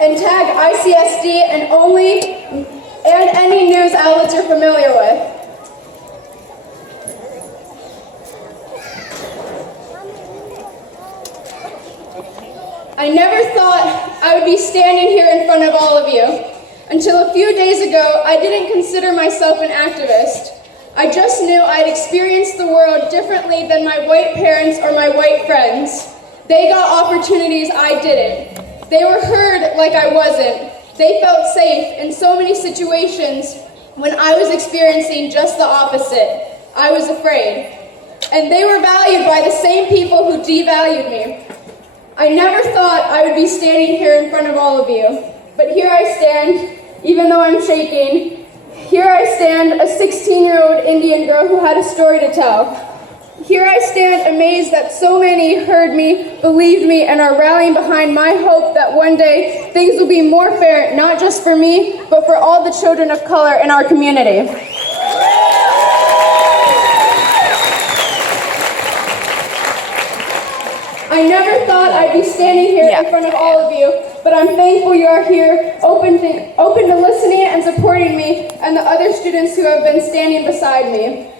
and tag ICSD and any news outlets you're familiar with. I never thought I would be standing here in front of all of you. Until a few days ago, I didn't consider myself an activist. I just knew I'd experienced the world differently than my white parents or my white friends. They got opportunities I didn't. They were heard like I wasn't. They felt safe in so many situations when I was experiencing just the opposite. I was afraid. And they were valued by the same people who devalued me. I never thought I would be standing here in front of all of you. But here I stand, even though I'm shaking. Here I stand, a 16-year-old Indian girl who had a story to tell. Here I stand amazed that so many heard me, believed me, and are rallying behind my hope that one day things will be more fair, not just for me, but for all the children of color in our community. I never thought I'd be standing here in front of all of you, but I'm thankful you are here, open to listening and supporting me and the other students who have been standing beside me.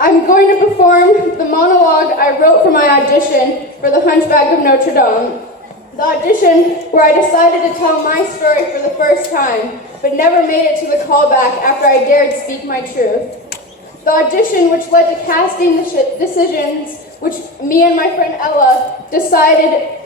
I'm going to perform the monologue I wrote for my audition for The Hunchback of Notre Dame. The audition where I decided to tell my story for the first time, but never made it to the callback after I dared speak my truth. The audition which led to casting decisions which me and my friend Ella decided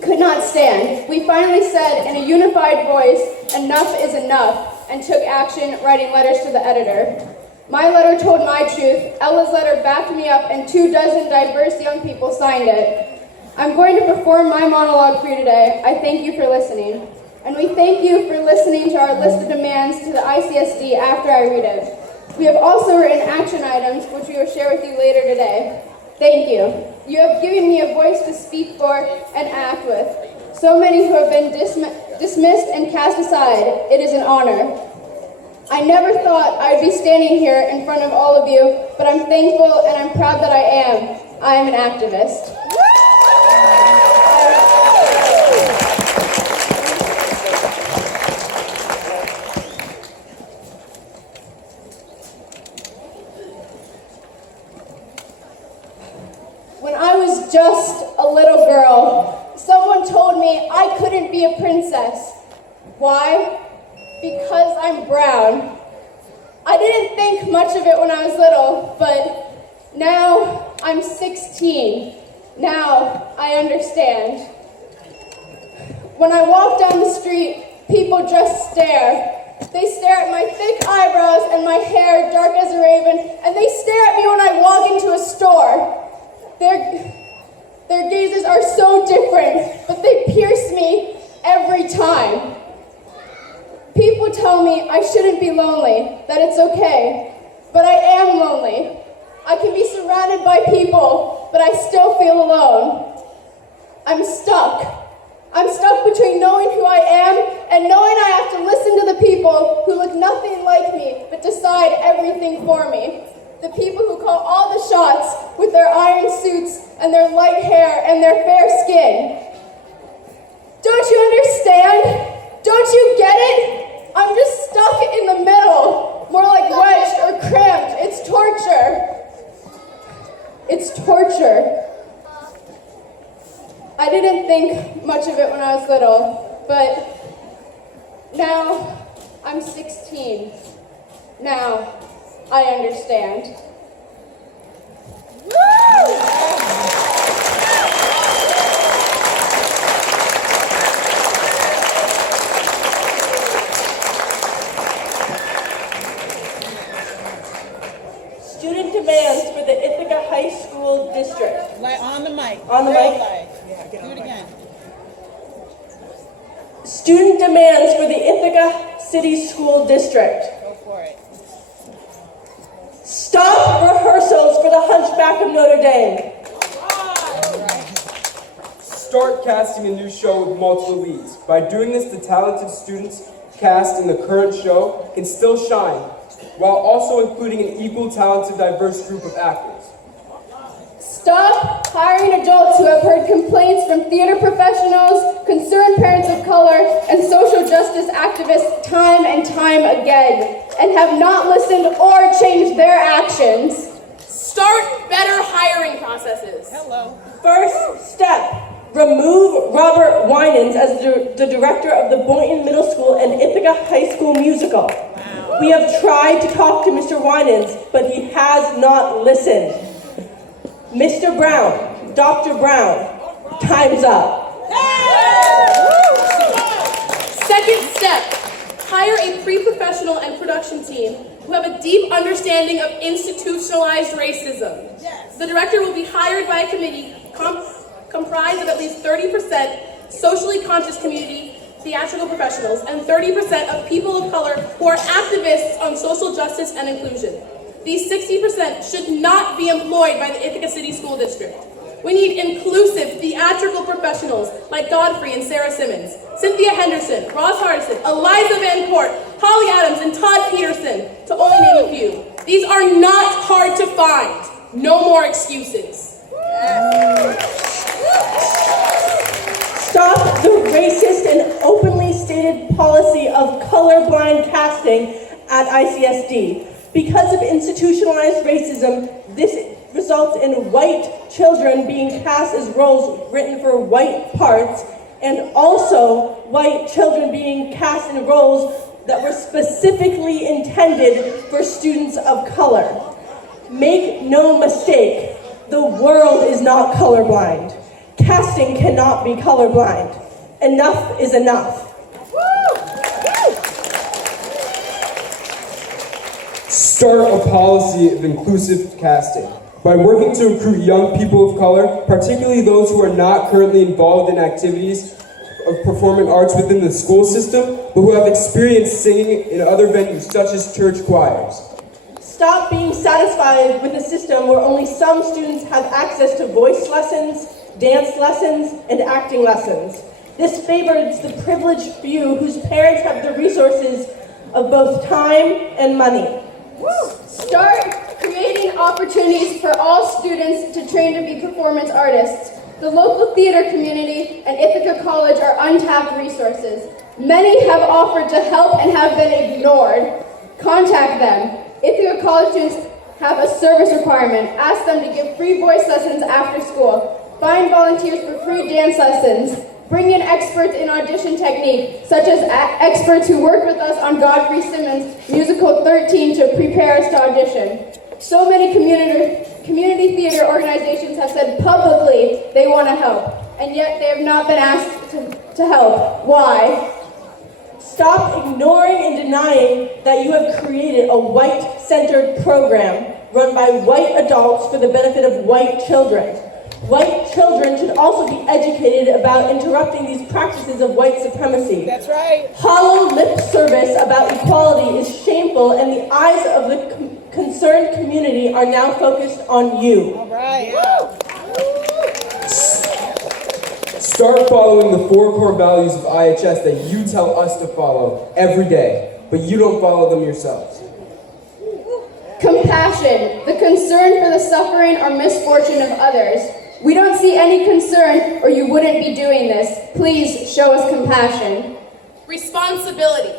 could not stand. We finally said in a unified voice, enough is enough, and took action, writing letters to the editor. My letter told my truth, Ella's letter backed me up, and 24 diverse young people signed it. I'm going to perform my monologue for you today. I thank you for listening. And we thank you for listening to our list of demands to the ICSD after I read it. We have also written action items, which we will share with you later today. Thank you. You have given me a voice to speak for and act with. So many who have been dismissed and cast aside. It is an honor. I never thought I would be standing here in front of all of you, but I'm thankful and I'm proud that I am. I am an activist. When I was just a little girl, someone told me I couldn't be a princess. Why? Because I'm brown. I didn't think much of it when I was little, but now I'm 16. Now I understand. When I walk down the street, people just stare. They stare at my thick eyebrows and my hair dark as a raven, and they stare at me when I walk into a store. Their gazes are so different, but they pierce me every time. People tell me I shouldn't be lonely, that it's okay, but I am lonely. I can be surrounded by people, but I still feel alone. I'm stuck. I'm stuck between knowing who I am and knowing I have to listen to the people who look nothing like me, but decide everything for me. The people who call all the shots with their iron suits and their light hair and their fair skin. Don't you understand? Don't you get it? I'm just stuck in the middle, more like wedged or cramped. It's torture. It's torture. I didn't think much of it when I was little, but now I'm 16. Now I understand. Student demands for the Ithaca High School District. On the mic. On the mic. Do it again. Student demands for the Ithaca City School District. Go for it. Stop rehearsals for the Hunchback of Notre Dame. Start casting a new show with multiple leads. By doing this, the talented students cast in the current show can still shine, while also including an equal talented, diverse group of actors. Stop hiring adults who have heard complaints from theater professionals, concerned parents of color, and social justice activists time and time again, and have not listened or changed their actions. Start better hiring processes. Hello. First step, remove Robert Winans as the director of the Boynton Middle School and Ithaca High School musical. Wow. We have tried to talk to Mr. Winans, but he has not listened. Mr. Brown, Dr. Brown, time's up. Second step, hire a pre-professional and production team who have a deep understanding of institutionalized racism. The director will be hired by a committee comprised of at least 30% socially conscious community theatrical professionals and 30% of people of color who are activists on social justice and inclusion. These 60% should not be employed by the Ithaca City School District. We need inclusive theatrical professionals like Godfrey and Sarah Simmons, Cynthia Henderson, Ross Hardison, Eliza Van Court, Holly Adams, and Todd Peterson, to only name a few. These are not hard to find. No more excuses. Stop the racist and openly stated policy of colorblind casting at ICSD. Because of institutionalized racism, this results in white children being cast as roles written for white parts, and also white children being cast in roles that were specifically intended for students of color. Make no mistake, the world is not colorblind. Casting cannot be colorblind. Enough is enough. Start a policy of inclusive casting. By working to recruit young people of color, particularly those who are not currently involved in activities of performing arts within the school system, but who have experience singing in other venues such as church choirs. Stop being satisfied with a system where only some students have access to voice lessons, dance lessons, and acting lessons. This favors the privileged few whose parents have the resources of both time and money. Start creating opportunities for all students to train to be performance artists. The local theater community and Ithaca College are untapped resources. Many have offered to help and have been ignored. Contact them. Ithaca College students have a service requirement. Ask them to give free voice lessons after school. Find volunteers for free dance lessons. Bring in experts in audition technique, such as experts who worked with us on Godfrey Simmons' musical 13 to prepare us to audition. So many community theater organizations have said publicly they want to help, and yet they have not been asked to help. Why? Stop ignoring and denying that you have created a white-centered program run by white adults for the benefit of white children. White children should also be educated about interrupting these practices of white supremacy. That's right. Hollow lip service about equality is shameful, and the eyes of the concerned community are now focused on you. All right. Start following the 4 core values of IHS that you tell us to follow every day, but you don't follow them yourselves. Compassion, the concern for the suffering or misfortune of others. We don't see any concern, or you wouldn't be doing this. Please show us compassion. Responsibility,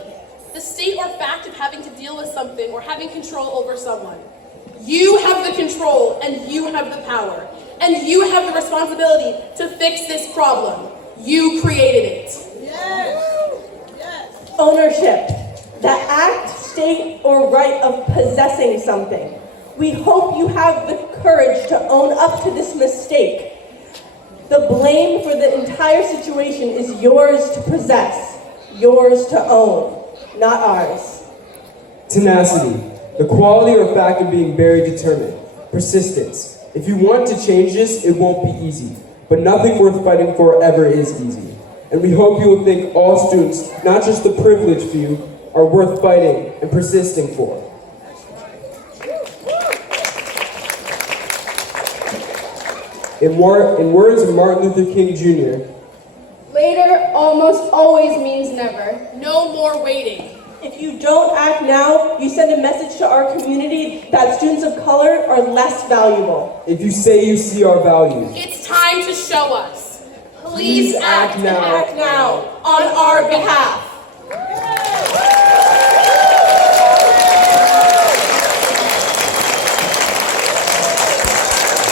the state or fact of having to deal with something or having control over someone. You have the control, and you have the power, and you have the responsibility to fix this problem. You created it. Yes. Yes. Ownership, the act, state, or right of possessing something. We hope you have the courage to own up to this mistake. The blame for the entire situation is yours to possess, yours to own, not ours. Tenacity, the quality or fact of being very determined. Persistence. If you want to change this, it won't be easy, but nothing worth fighting for ever is easy. And we hope you will think all students, not just the privileged few, are worth fighting and persisting for. In words of Martin Luther King Jr., Later almost always means never. No more waiting. If you don't act now, you send a message to our community that students of color are less valuable. if you say you see our values, It's time to show us. Please act now. Act now on our behalf.